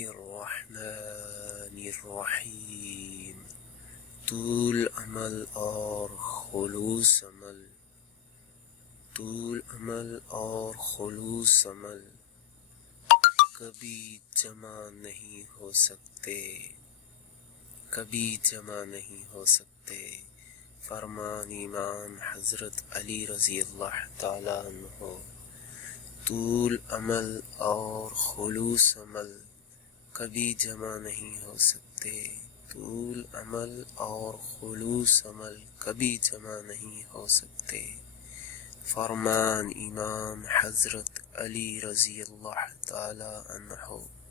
الرحمن الرحیم۔ طول عمل اور خلوص عمل، طول عمل اور خلوص عمل کبھی جمع نہیں ہو سکتے، کبھی جمع نہیں ہو سکتے۔ فرمان ایمان حضرت علی رضی اللہ تعالیٰ عنہ۔ طول عمل اور خلوص عمل کبھی جمع نہیں ہو سکتے، طول عمل اور خلوص عمل کبھی جمع نہیں ہو سکتے۔ فرمان امام حضرت علی رضی اللہ تعالی عنہ۔